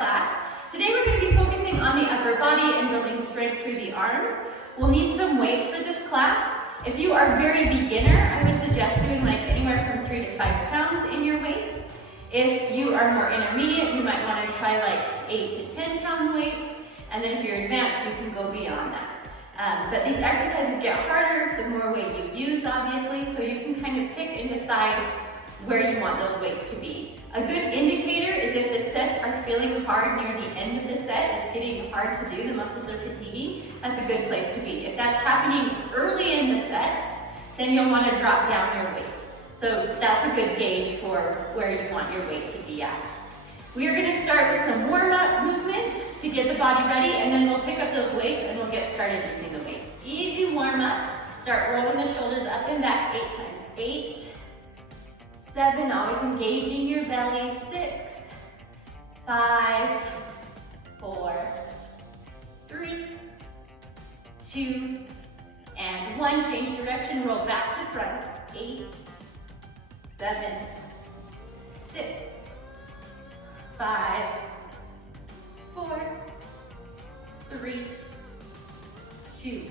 class. Today we're going to be focusing on the upper body and building strength through the arms. We'll need some weights for this class. If you are very beginner, I would suggest doing like anywhere from 3 to 5 pounds in your weights. If you are more intermediate, you might want to try like 8 to 10 pound weights. And then if you're advanced, you can go beyond that. But these exercises get harder the more weight you use, obviously, so you can kind of pick and decide where you want those weights to be. A good indicator is if the sets are feeling hard near the end of the set, it's getting hard to do, the muscles are fatiguing, that's a good place to be. If that's happening early in the sets, then you'll want to drop down your weight. So that's a good gauge for where you want your weight to be at. We are going to start with some warm-up movements to get the body ready, and then we'll pick up those weights and we'll get started using the weights. Easy warm-up. Start rolling the shoulders up and back 8 times. 8, 7, always engaging your belly. 6, 5, 4, 3, 2, and 1. Change direction, roll back to front. 8, 7, 6, 5, 4, 3, 2,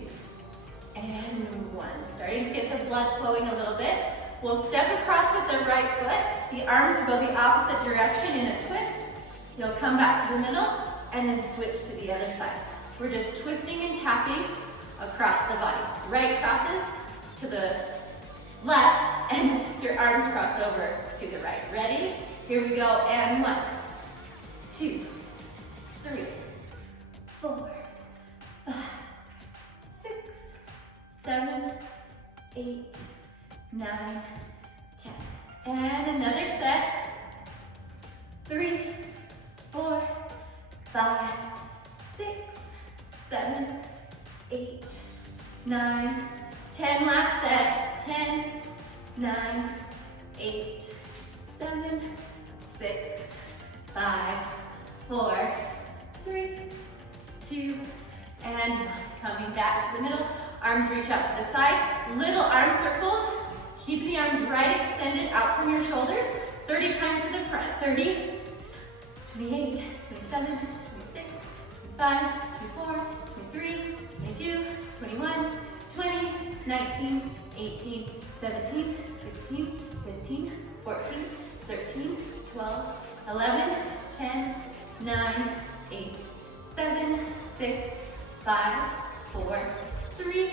and 1. Starting to get the blood flowing a little bit. We'll step across with the right foot. The arms will go the opposite direction in a twist. You'll come back to the middle and then switch to the other side. We're just twisting and tapping across the body. Right crosses to the left and your arms cross over to the right. Ready? Here we go, and 1, 2, 3, 4, 5, 6, 7, 8, 9, 10. And another set. 3, 4, 5, 6, 7, 8, 9, 10. Last set. 10, 9, 8, 7, 6, 5, 4, 3, 2, and 1. Coming back to the middle. Arms reach out to the side. Little arm circles. Keep the arms right extended out from your shoulders. 30 times to the front. 30, 28, 27, 26, 25, 24, 23, 22, 21, 20, 19, 18, 17, 16, 15, 14, 13, 12, 11, 10, 9, 8, 7, 6, 5, 4, 3,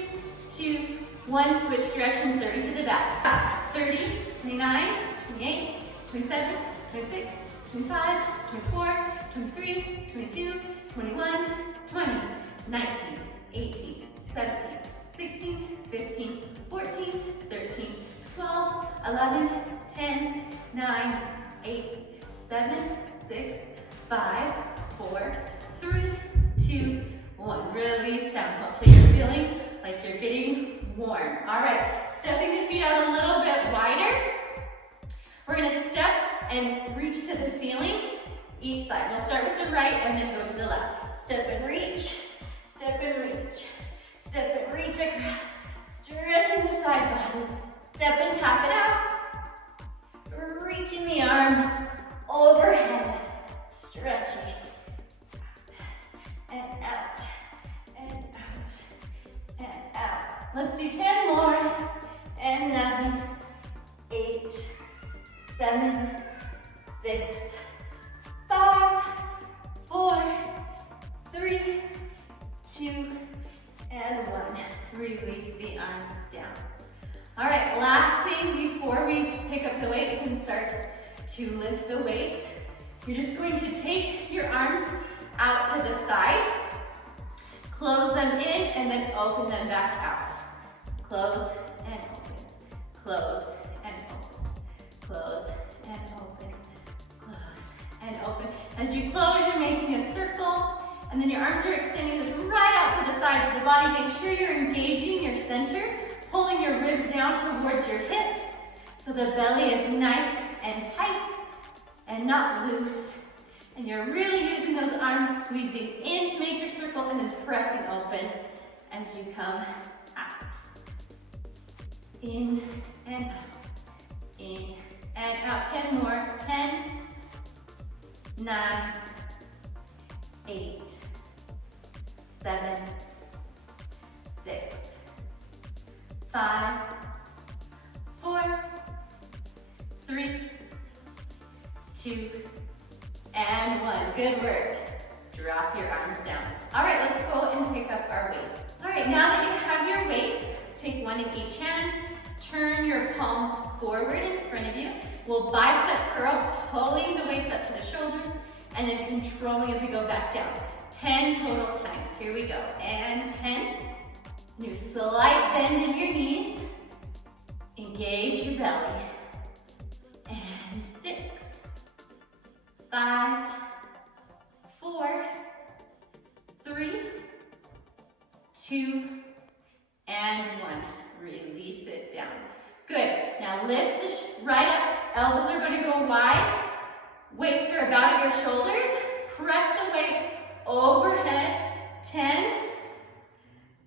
2, 1. Switch direction, 30 to the back. 30, 29, 28, 27, 26, 25, 24, 23, 22, 21, 20, 19, 18, 17, 16, 15, 14, 13, 12, 11, 10, 9, 8, 7, 6, 5, 4, 3, 2, 1. Release down. Hopefully you're feeling like you're getting warm. All right, stepping the feet out a little bit wider. We're going to step and reach to the ceiling each side. We'll start with the right and then go to the left. Step and reach, step and reach, step and reach across. Stretching the side body. Step and tap it out. Reaching the arm overhead. Stretching. And out, and out, and out. Let's do 10 more. And 9, 8, 7, 6, 5, 4, 3, 2, and 1. Release the arms down. All right, last thing before we pick up the weights and start to lift the weights, you're just going to take your arms out to the side, close them in, and then open them back out. Close and open, close and open, close and open, close and open. As you close, you're making a circle, and then your arms are extending this right out to the sides of the body. Make sure you're engaging your center, pulling your ribs down towards your hips, so the belly is nice and tight and not loose. And you're really using those arms, squeezing in to make your circle and then pressing open as you come out. In and out, in and out. 10 more. 10, 9, 8, 7, 6, 5, 4, 3, 2, and 1. Good work. Drop your arms down. All right, let's go and pick up our weights. All right, now that you have your weights, take one in each hand, turn your palms forward in front of you. We'll bicep curl, pulling the weights up to the shoulders, and then controlling as we go back down. 10 total times. Here we go. And 10. Do a slight bend in your knees. Engage your belly. And 6, 5, 4, 3, 2, and 1. Release it down. Good. Now lift the right up. Elbows are going to go wide. Weights are about at your shoulders. Press the weights overhead. 10,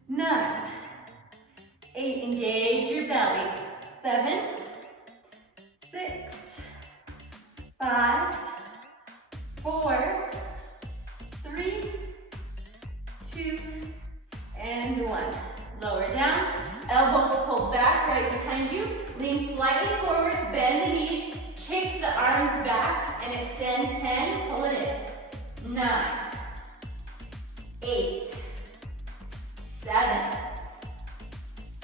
9, 8. Engage your belly. 7, 6, 5, 4, 3, 2, and 1. Lower down. Elbows pull back right behind you. Lean slightly forward, bend the knees, kick the arms back, and extend. 10, pull it in. 9, 8, 7,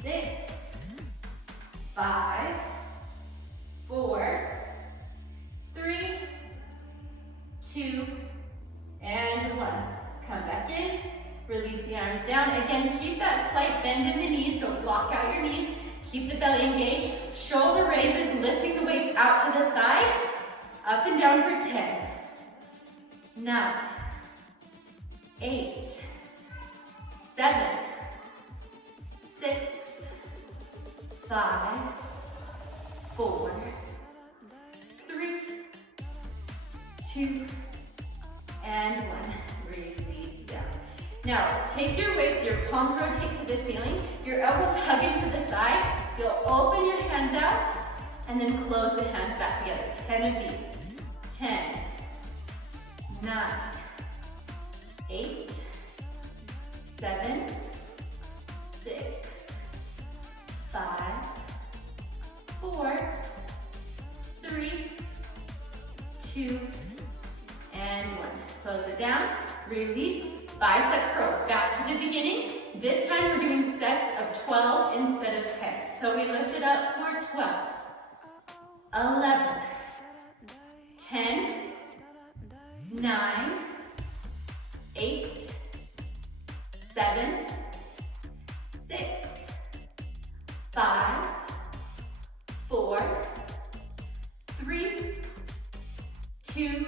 6, 5, 4, 3, 2, and 1. Come back in. Release the arms down. Again, keep that slight bend in the knees. Don't block out your knees. Keep the belly engaged. Shoulder raises, lifting the weights out to the side. Up and down for 10, 9, 8, 7, 6, 5, 4, 3, 2, and 1. Release down. Now, take your weights, your palms rotate to the ceiling, your elbows hugging to the side. You'll open your hands out and then close the hands back together. 10 of these. 10, 9, 8, 7, 6, 5, 4, 3, 2, and 1. Close it down. Release. Bicep curls. Back to the beginning. This time we're doing sets of 12 instead of 10. So we lift it up for 12, 11, 10, 9, 8, 7, 6, 5, 4, 3, 2,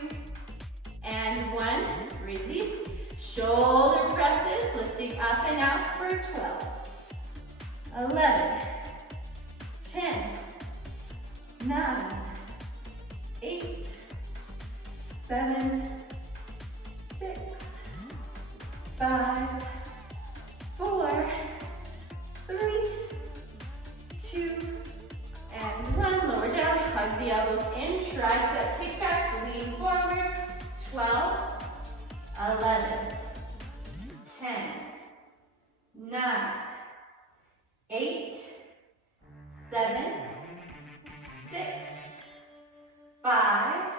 and 1. Release. Shoulder presses, lifting up and out for 12, 11, 10, 9, 8, 7, 6, 5, 4, 3, 2, and 1. Lower down, hug the elbows in, tricep kickbacks, lean forward. 12, 11, 10, 9, 8, 7, 6, 5,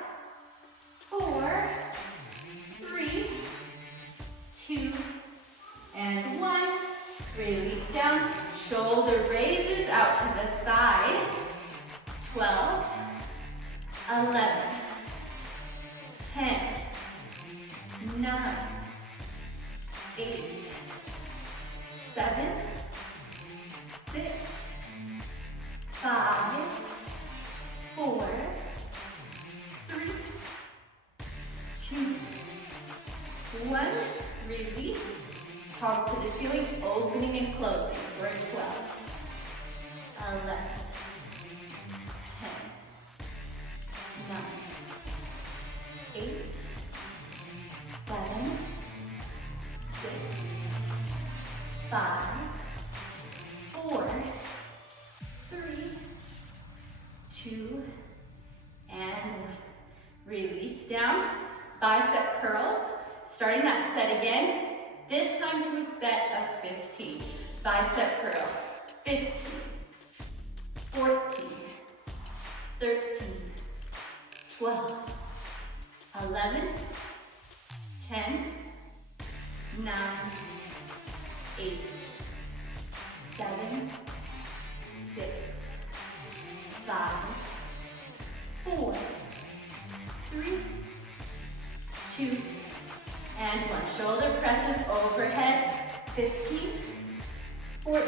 4, 3, 2, and 1. Release down. Shoulder raises out to the side. 12, 11, 10, 9, 8, 7, 6, 5, 4, 3, 2, 1. Release. Palms to the ceiling, opening and closing for 12, 11, 10, 9, 8, 7, 6, 5, 4, 3, 2, and 1. Release down. Bicep curls. starting that set again, this time to a set of 15. Bicep curl. 15, 14, 13, 12, 11, 10, 9, 8, 7, 6, 5, 4, 3, 2, and 1. Shoulder presses overhead. 15, 14,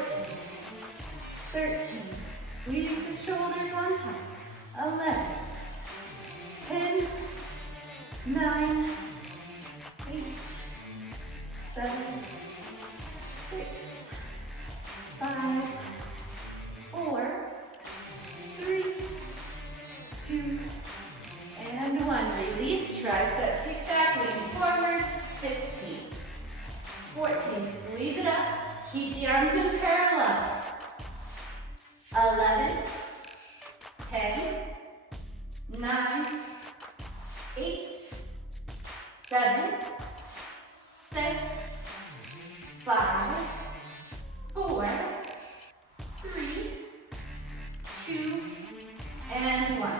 13. Squeeze the shoulders one time. 11, 10, 9, 8, 7, 6, 5, 4, 3, 2, and 1. Release, tricep kick back, lean forward. 15, 14, squeeze it up. Keep the arms in parallel. 11, 10, 9, 8, 7, 6, 5, 4, 3, 2, and 1.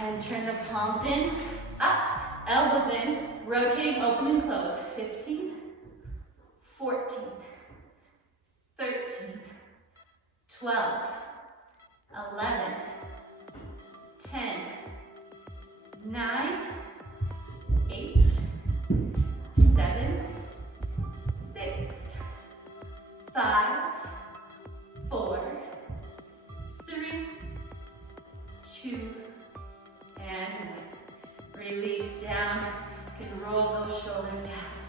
And turn the palms in, up, elbows in, rotating, open and close. 15, 14, 13, 12, 11, 10, 9, 8, 7, 6, 5, 4, 3, 2, and 1. Release down. You can roll those shoulders out.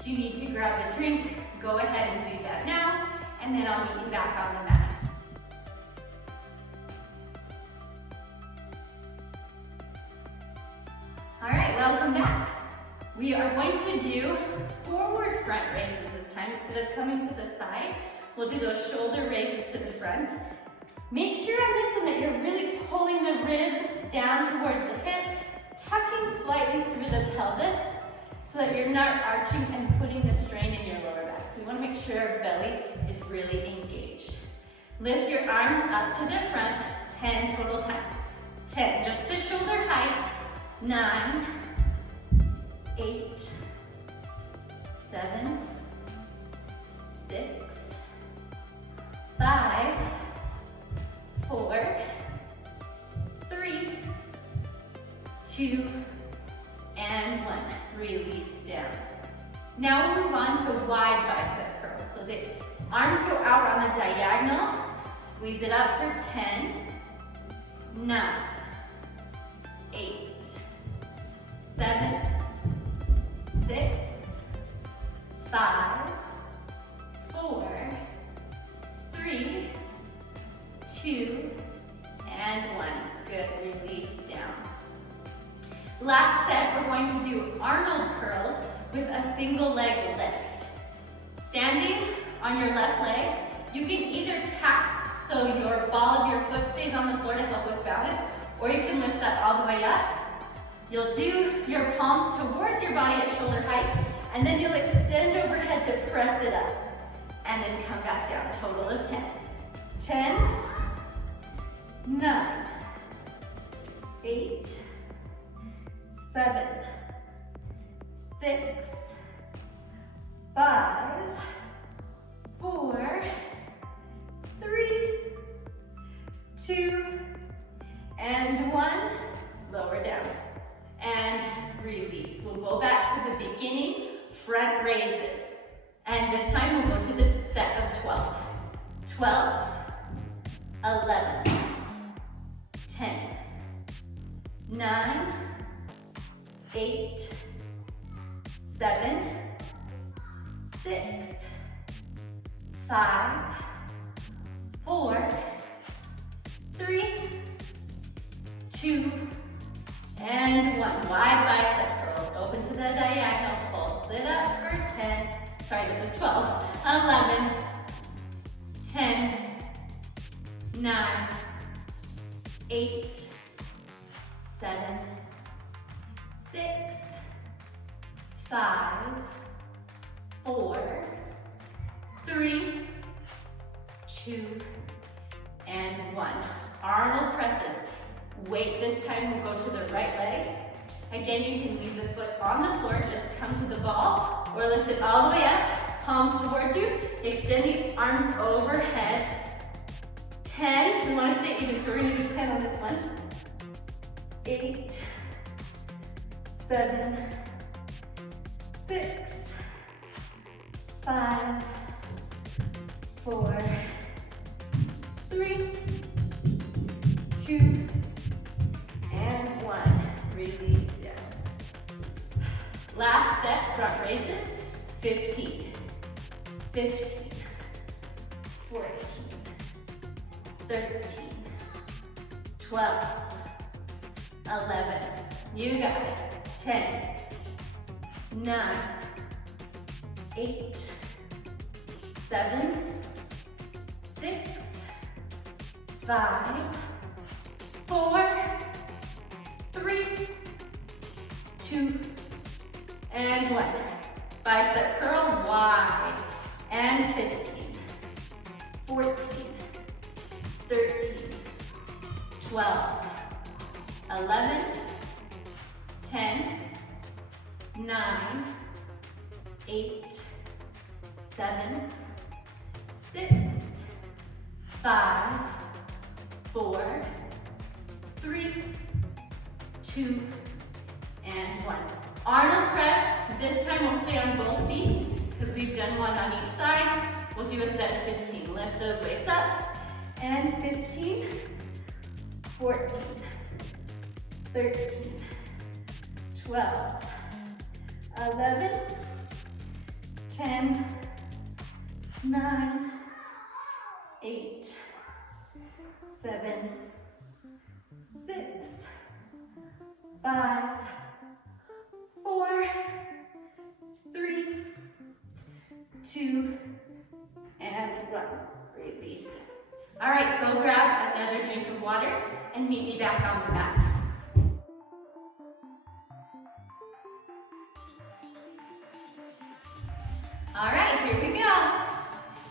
If you need to grab a drink, go ahead and do that now, and then I'll meet you back on the mat. All right, welcome back. We are going to do forward front raises this time. Instead of coming to the side, we'll do those shoulder raises to the front. Make sure on this one that you're really pulling the rib down towards the hip, tucking slightly through the pelvis so that you're not arching and putting the strain in your lower back. So we want to make sure our belly is really engaged. Lift your arms up to the front 10 total times. 10 just to shoulder height. 9, 8, 7, 6, 5, 4, 3, 2, and 1. Release down. Now we'll move on to wide bicep curls. So the arms go out on a diagonal. Squeeze it up for 10, 9, 8, 7, 6, 5, 4, 3, 2, and 1. Good, release down. Last set, we're going to do Arnold curls with a single leg lift. Standing on your left leg, you can either tap so your ball of your foot stays on the floor to help with balance, or you can lift that all the way up. You'll do your palms towards your body at shoulder height, and then you'll extend overhead to press it up, and then come back down. Total of 10. 10, 9, 8, 7, 6, 5, 4, 3, 2, and 1. Lower down. And release. We'll go back to the beginning, front raises. And this time we'll go to the set of 12. 12, 11, 10, 9, 8, 7, 6, 5, 4, 3, 2, and 1. Wide bicep curls. Open to the diagonal. Pulse it up for 10. Sorry, this is 12. 11, 10, 9, 8, 7, 6, 5, 4, 3, 2, and 1. Arnold presses. Weight this time will go to the right leg. Again, you can leave the foot on the floor, just come to the ball, or lift it all the way up, palms toward you. Extend the arms overhead. 10, we want to stay even, so we're going to do 10 on this one. 8, 7, 6, 5, 4, 3, 2, and 1. Release down. Last set, front raises. 15, 15, 14, 13, 12, 11. You got it. 10, 9, 8, 7, 6, 5, 4, 3, 2, and 1. Bicep curl wide. And 15, 14, 13, 12, 11, 10, 9, 8, 7, 6, 5, 4, 3, 2, and 1. Arnold press. This time we'll stay on both feet because we've done one on each side. We'll do a set of 15. Lift those weights up. And 15, 14, 13, 12, 11, 10, 9, 8, 7, 6, 5, 4, 3, 2, and 1. Release. All right, go grab another drink of water and meet me back on the mat. All right, here we go.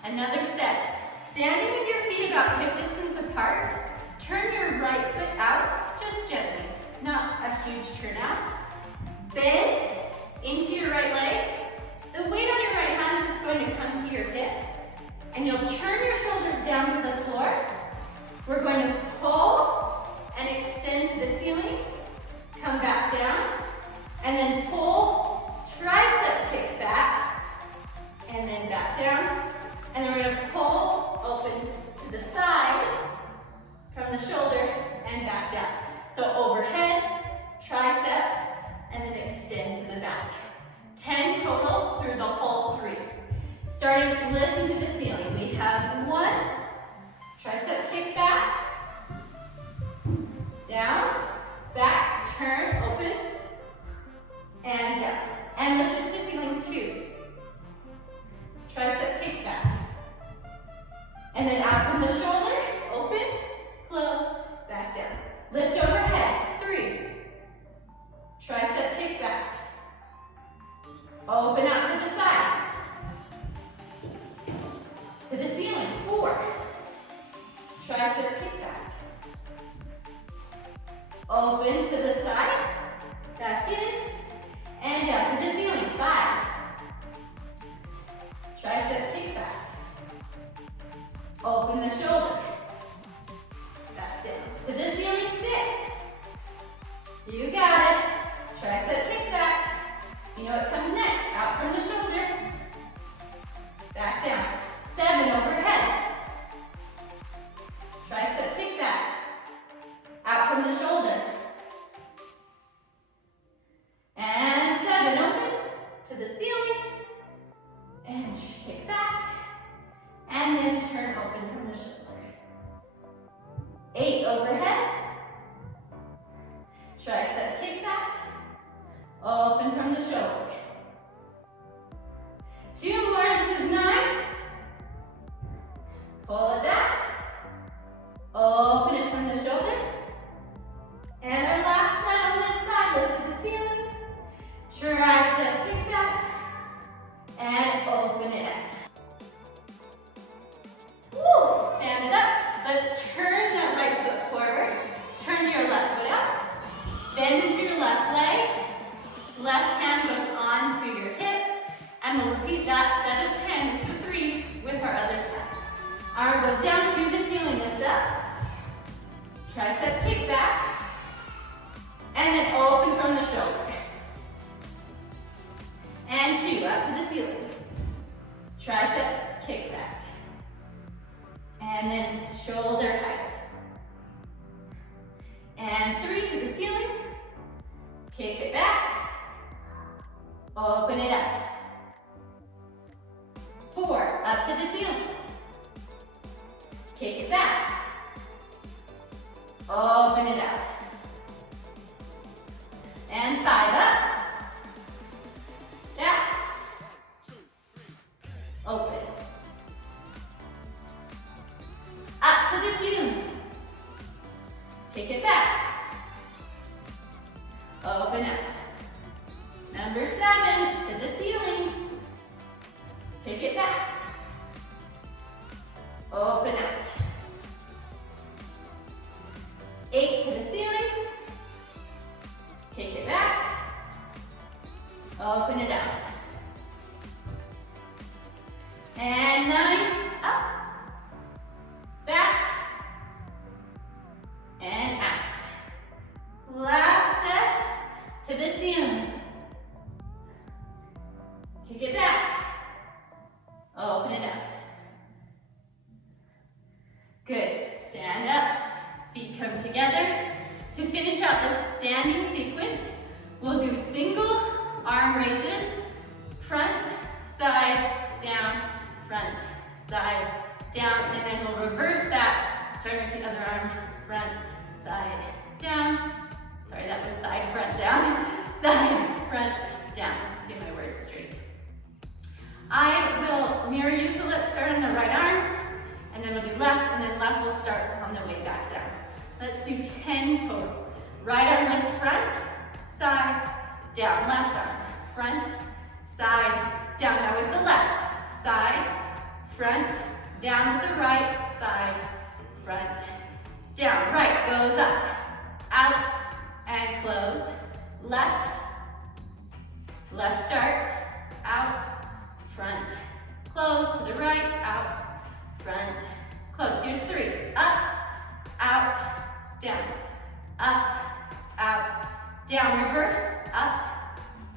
Another set. Standing with your feet about hip distance apart, turn your right foot out, just gently, not a huge turn out. Bend into your right leg. The weight on your right hand is going to come to your hip, and you'll turn your shoulders down to the floor. We're going to pull and extend to the ceiling, come back down, and then pull, tricep kick back, and then back down. And then we're going to pull, open to the side, from the shoulder, and back down. So overhead, tricep, and then extend to the back. 10 total through the whole 3. Starting lifting to the ceiling. We have 1, tricep kick back, down, back, turn, open, and down. And lift it to the ceiling, 2. Tricep kick back. And then out from the shoulder, open, close, back down. Lift overhead, 3. Tricep kick back. Open out to the side. To the ceiling, 4. Tricep kick back. Open to the side, back in, and down to the ceiling, 5. Tricep kick back. Open the shoulder. Back down. To the ceiling, 6. You got it. Tricep kick back. You know what comes next. Out from the shoulder. Back down. 7 overhead. Tricep kick back. Out from the shoulder. And 7 open to the ceiling. And kick back. And then turn open from the shoulder. 8 overhead. Tricep kick back. Open from the shoulder. Left hand goes onto your hip, and we'll repeat that set of 10 to 3 with our other side. Arm goes down to the ceiling, lift up. Tricep kick back, and then open from the shoulders. And 2, up to the ceiling. Tricep kick back. And then shoulder height. And 3 to the ceiling. Kick it back. Open it out. 4, up to the ceiling. Kick it back. Open it out. And 5, up. Back. Open. Up to the ceiling. Kick it back. Open out. Number 7, to the ceiling. Kick it back. Open out. 8 to the ceiling. Kick it back. Open it out. And 9, up. Back. And out. Last set to the ceiling. Kick it back. Open it out. Good. Stand up. Feet come together. To finish out the standing sequence, we'll do single arm raises. Front, side, down, front, side, down. And then we'll reverse that, starting with the other arm. Front, side, down. Sorry, that was side, front, down. Side, front, down. Let's get my words straight. I will mirror you, so let's start on the right arm, and then we'll do left, and then left will start on the way back down. Let's do 10 total. Right arm lifts front, side, down. Left arm, front, side, down. Now with the left, side, front, down with the right, side, front, down. Right goes up, out, and close. Left, left starts, out, front, close, to the right, out, front, close. Here's 3, up, out, down, up, out, down, reverse, up,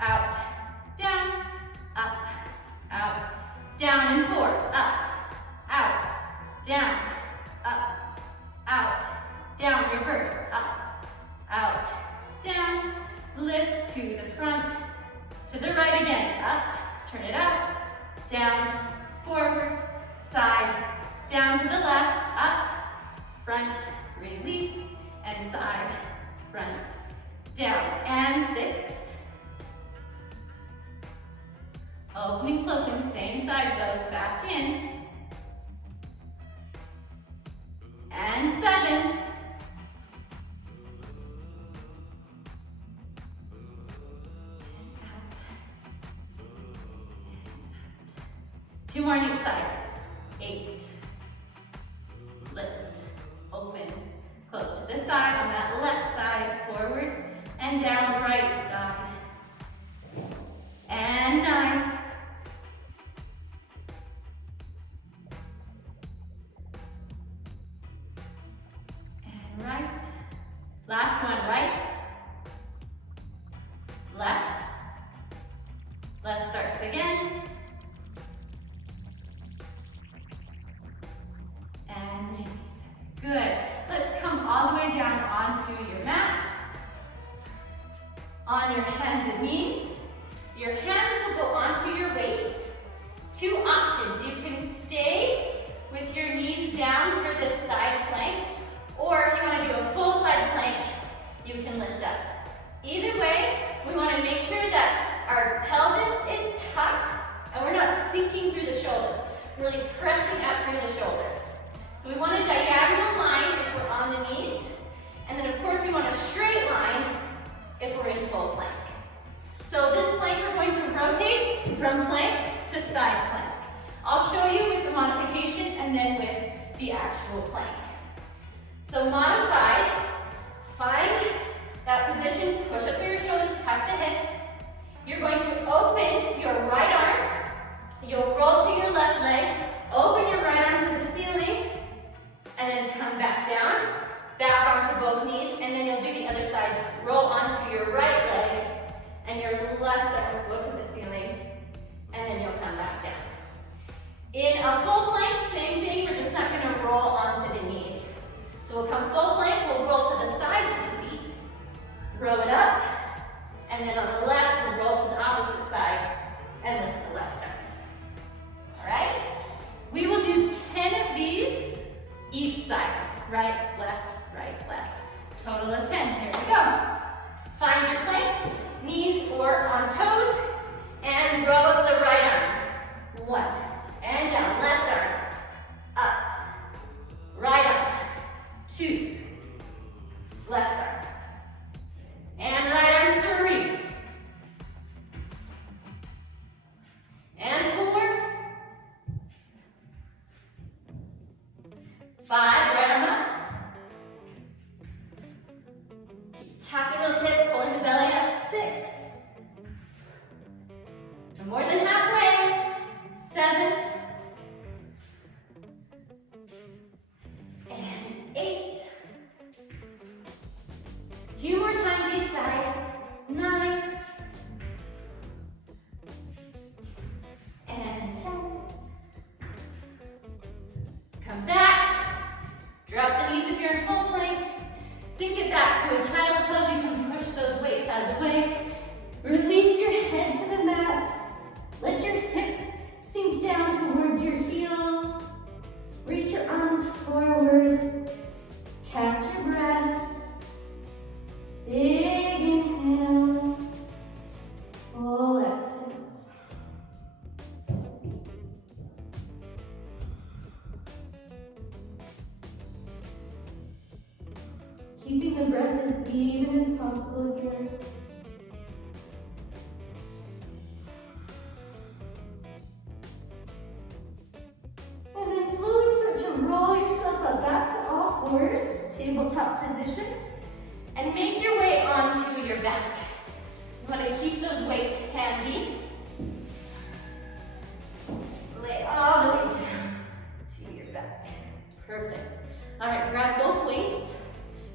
out, down, up, out, down, and 4, up, out, down, up, out, down, reverse, up, out, down, lift to the front, to the right again, up, turn it up, down, forward, side, down to the left, up, front, release, and side, front, down, and 6. Opening, closing, same side goes back in. And 7. Two more on each side. 8. Lift, open, close to this side, on that left side, forward, and down, right side. And 9. And right. Last one, right. Left. Left starts again. And release. Good. Let's come all the way down onto your mat. On your hands and knees. Your hands will go onto your weights. 2 options. You can stay with your knees down for this side plank, or if you want to do a full side plank, you can lift up. Either way, we want to make sure that our pelvis is tucked and we're not sinking through the shoulders. We're really pressing up through the shoulders. So we want a diagonal line if we're on the knees, and then of course we want a straight line if we're in full plank. So this plank we're going to rotate from plank to side plank. I'll show you with the modification and then with the actual plank. So modified, find that position, push up through your shoulders, tuck the hips, row it up, and then on the left, we'll roll to the opposite side and lift the left arm. All right? We will do 10 of these each side. Right, left. Total of 10. Here we go. Find your plank, knees or on toes, and row the right arm. 1, and down, left arm, up, right arm, 2, left arm, and right arm, 3, and 4, 5, right arm up. Tapping those hips, pulling the belly up, 6. You're more than halfway, 7. And 8. 2 more times each side, 9. And 10. Come back, drop the knees if you're in full plank. Sink it back to a child's pose. You can push those weights out of the way. Release your head to the mat. Let your hips sink down towards your heels. Reach your arms forward. Catch your breath. Big inhale. Full exhales. Keeping the breath as even as possible here. And then slowly start to roll yourself up back to all fours, tabletop position, and make your way onto your back. You want to keep those weights handy. Lay all the way down to your back. Perfect. All right, grab both weights.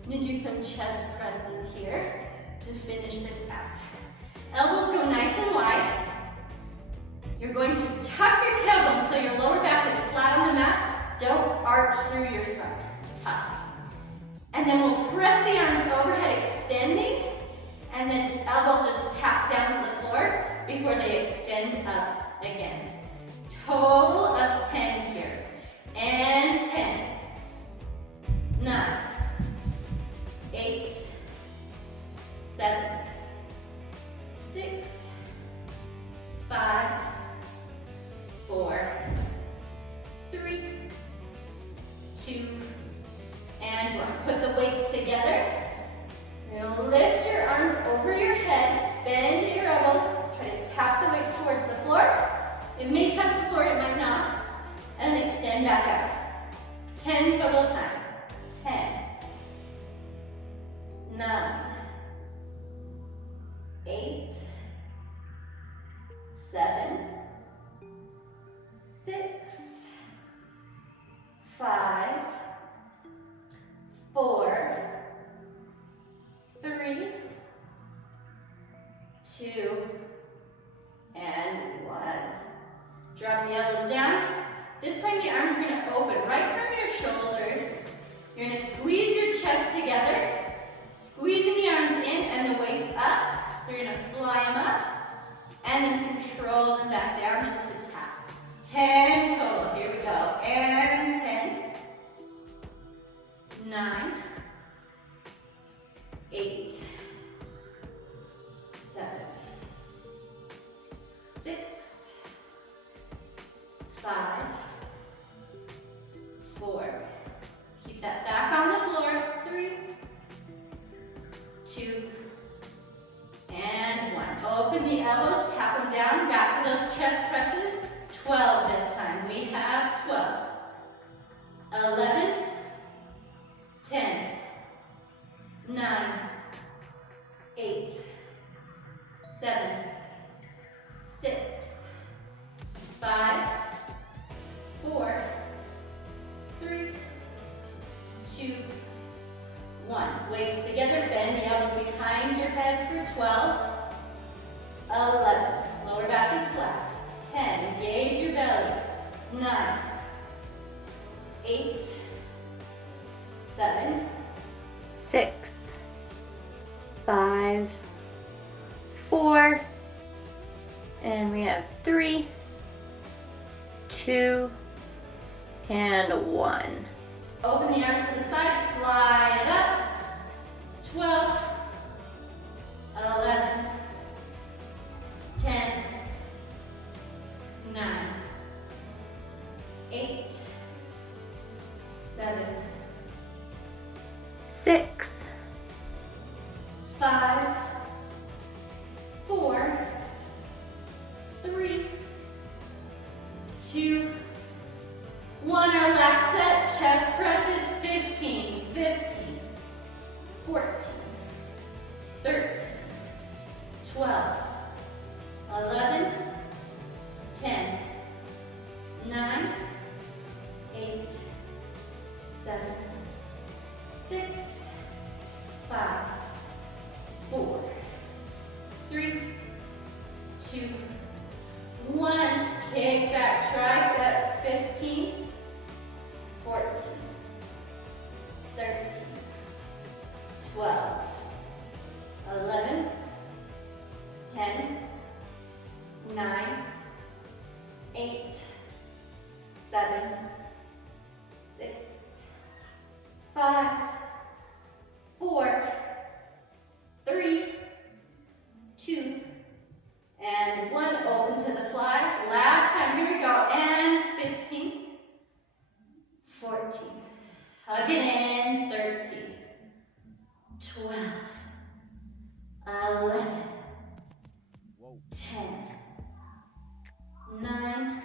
I'm going to do some chest presses here to finish this out. Elbows go nice and wide. You're going to tuck your tailbone so your lower back is flat on the mat. Don't arch through your stomach. Tuck. And then we'll press the arms overhead, extending, and then elbows just tap down to the floor before they extend up again. Total of 10 here. And 10, 9, 8, 7, 6, 5, 4, 3, 2, and 1. Put the weights together. You're going to lift your arms over your head, bend your elbows, try to tap the weights towards the floor. It may touch the floor, it might not. And then extend back up. 10 total times. 10, 9, 8, 7, 6, 5, 4, 3, 2, and 1. Drop the elbows down. This time the arms are going to open right from your shoulders. You're going to squeeze your chest together, squeezing the arms in and the weights up. So you're going to fly them up and then control them back down just to tap. 10 total. Here we go. And 10, 9, 8, 7, 6, 5, 4. Keep that back on the floor. 3, 2, and 1. Open the elbows, tap them down, back to those chest presses. 12 this time. We have 12. 11, 10, 9, 8, 7, 6, 5, 4, 3, 2, 1. Weights together, bend the elbows behind your head for 12. 11. Lower back is flat. 10. Engage your belly. 9, 8, 7, 6, 5, 4, and we have 3, 2, and 1. Open the arms to the side, fly it up. 12, 11, 10, 9, 8, 7, 6, 5, 4, 3, 2, 1. Our last set, chest presses, 15, 15, 14, 13, 12, 11, 10, 9, 8, 7, 6, 5, 4, 3, 2, 1. Kick back triceps, 15, 14, 13, 12, 11, 10, 9, 8, 7, 6, 5, 4, 3, 2, and 1. Open to the fly. Last time, here we go. And 15, 14, hug it in, 13, 12, 11, 10, 9,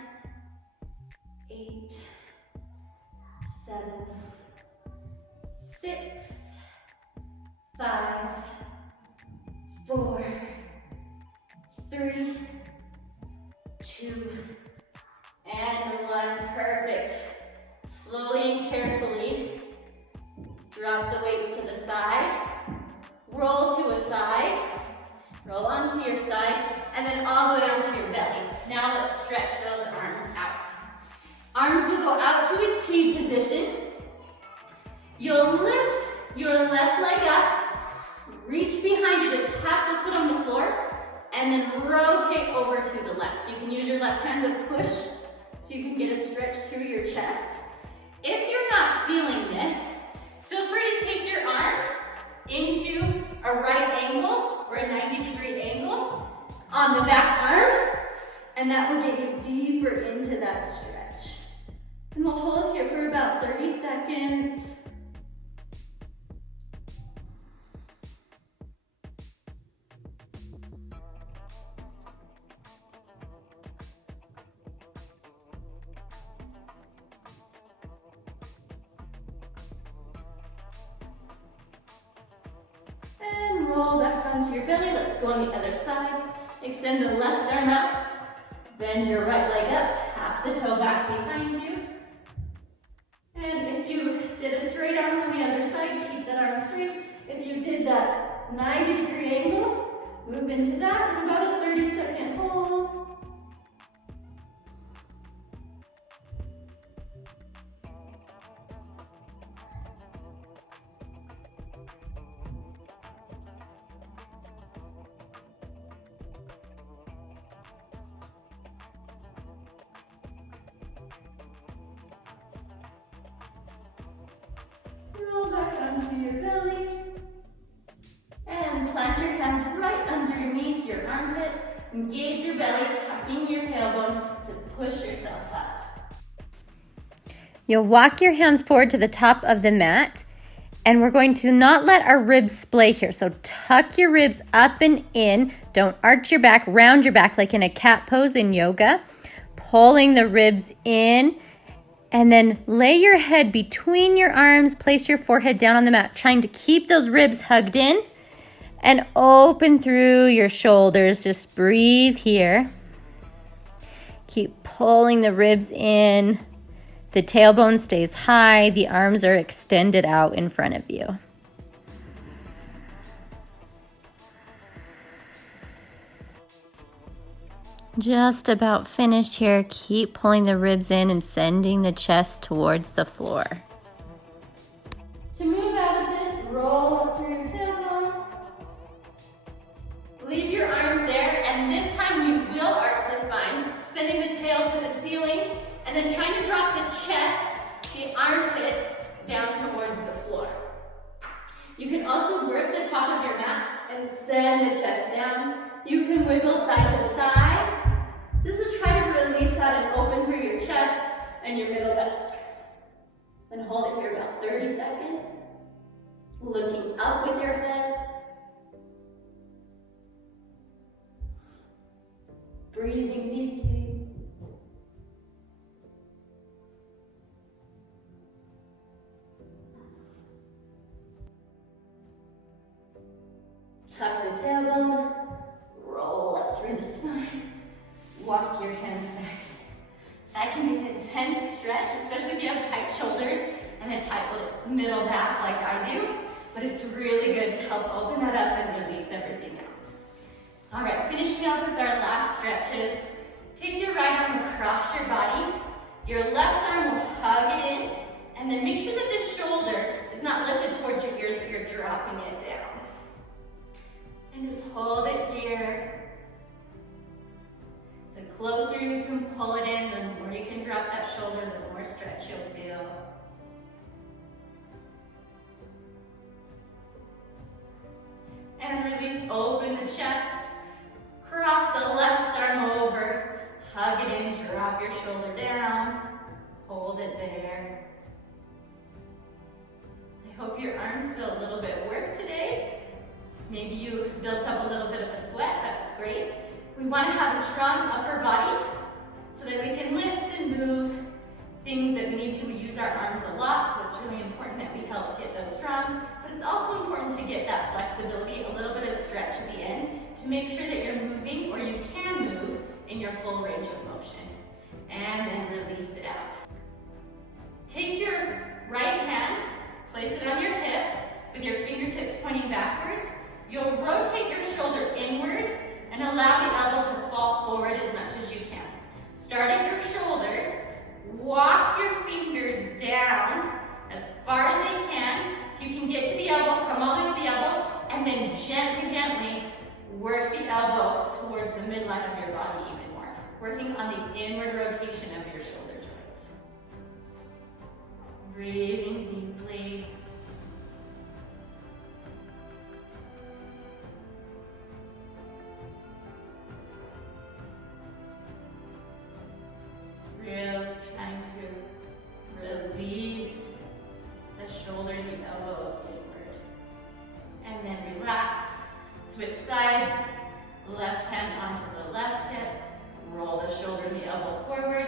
8, 7, 6, 5, 4, 3, 2, and 1. Perfect. Slowly and carefully drop the weights to the side, roll to a side, roll onto your side, and then all the way onto your belly. Now let's stretch those arms out. Arms will go out to a T position. You'll lift your left leg up, reach behind you to tap the foot on the floor, and then rotate over to the left. You can use your left hand to push so you can get a stretch through your chest. If you're not feeling this, feel free to take your arm into a right angle or a 90-degree angle on the back arm, and that will get you deeper into that stretch. And we'll hold here for about 30 seconds. And roll back onto your belly. Let's go on the other side. Extend the left arm out. Bend your right leg up. Tap the toe back behind you. And if you did a straight arm on the other side, keep that arm straight. If you did that 90-degree angle, move into that in about a 30-second hold. Roll back onto your belly. And plant your hands right underneath your armpits. Engage your belly, tucking your tailbone to push yourself up. You'll walk your hands forward to the top of the mat. And we're going to not let our ribs splay here. So tuck your ribs up and in. Don't arch your back, round your back like in a cat pose in yoga. Pulling the ribs in. And then lay your head between your arms, place your forehead down on the mat, trying to keep those ribs hugged in and open through your shoulders. Just breathe here. Keep pulling the ribs in. The tailbone stays high. The arms are extended out in front of you. Just about finished here. Keep pulling the ribs in and sending the chest towards the floor. To move out of this, roll up through your tailbone. Leave your arms And then trying to drop the chest, the armpits, down towards the floor. You can also work the top of your mat and send the chest down. You can wiggle side to side, just to try to release out and open through your chest and your middle back. And hold it here about 30 seconds. Looking up with your head. Breathing deeply. Tuck the tailbone, roll up through the spine, walk your hands back. That can be an intense stretch, especially if you have tight shoulders and a tight middle back like I do, but it's really good to help open that up and release everything out. All right, finishing up with our last stretches. Take your right arm across your body, your left arm will hug it in, and then make sure that this shoulder is not lifted towards your ears, but you're dropping it down. And just hold it here. The closer you can pull it in, the more you can drop that shoulder, the more stretch you'll feel. And release, open the chest. Cross the left arm over. Hug it in, drop your shoulder down. Hold it there. I hope your arms feel a little bit worked today. Maybe you built up a little bit of a sweat, that's great. We want to have a strong upper body so that we can lift and move things that we need to. We use our arms a lot, so it's really important that we help get those strong, but it's also important to get that flexibility, a little bit of stretch at the end to make sure that you're moving, or you can move, in your full range of motion. And then release it out. Take your right hand, place it on your hip with your fingertips pointing backwards. You'll rotate your shoulder inward and allow the elbow to fall forward as much as you can. Start at your shoulder, walk your fingers down as far as they can. If you can get to the elbow, come all the way to the elbow, and then gently, gently work the elbow towards the midline of your body even more, working on the inward rotation of your shoulder joint. Breathing deeply. Really trying to release the shoulder and the elbow inward. And then relax, switch sides, left hand onto the left hip, roll the shoulder and the elbow forward.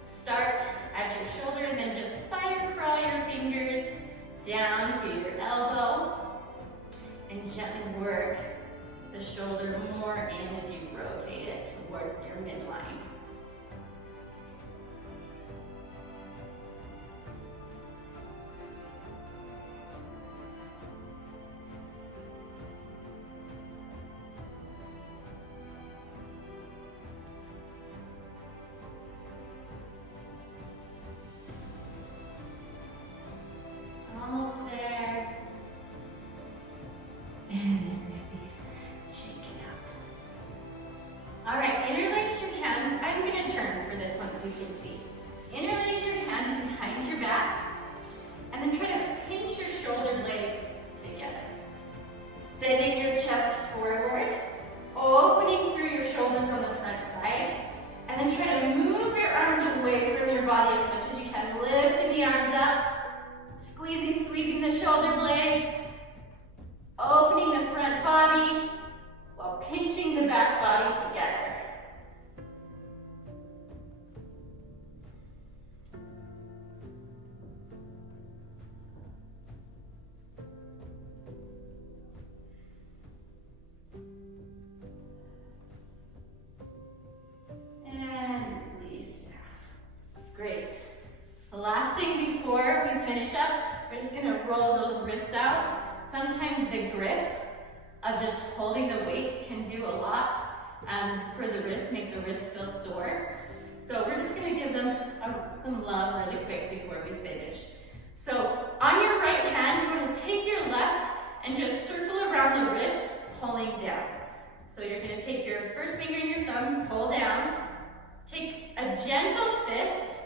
Start at your shoulder and then just spider crawl your fingers down to your elbow and gently work the shoulder more in as you rotate it towards your midline. Almost there. And then release, shake it out. All right, interlace your hands. I'm going to turn for this one so you can see. Interlace your hands behind your back, and then try to pinch your shoulder blades together. Sending your chest forward, opening through your shoulders on the front side, and then try to move your arms away from your body as much as you can. Lifting the arms up. Squeezing the shoulder blades, opening the front body while pinching the back body together. And release down. Great. The last thing before we finish up, we're just going to roll those wrists out. Sometimes the grip of just holding the weights can do a lot for the wrists, make the wrists feel sore. So we're just going to give them some love really quick before we finish. So on your right hand, you're going to take your left and just circle around the wrist, pulling down. So you're going to take your first finger and your thumb, pull down. Take a gentle fist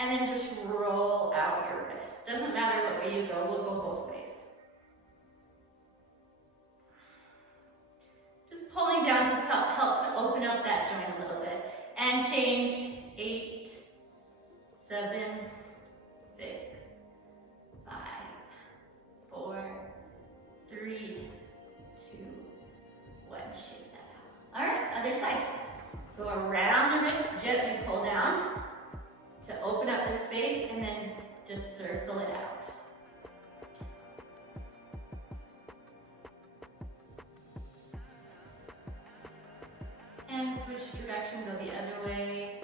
and then just roll out your wrist. Doesn't matter what way you go, we'll go both ways. Just pulling down to help to open up that joint a little bit. And change. 8, 7, 6, 5, 4, 3, 2, 1. Shake that out. All right, other side. Go around the wrist, gently pull down to open up the space, and then just circle it out. And switch direction, go the other way.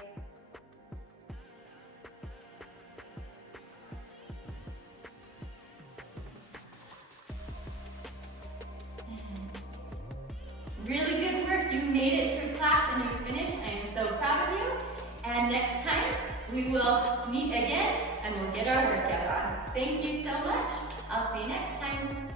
Really good work. You made it through class and you finished. I am so proud of you. And next time we will meet again and we'll get our workout on. Thank you so much. I'll see you next time.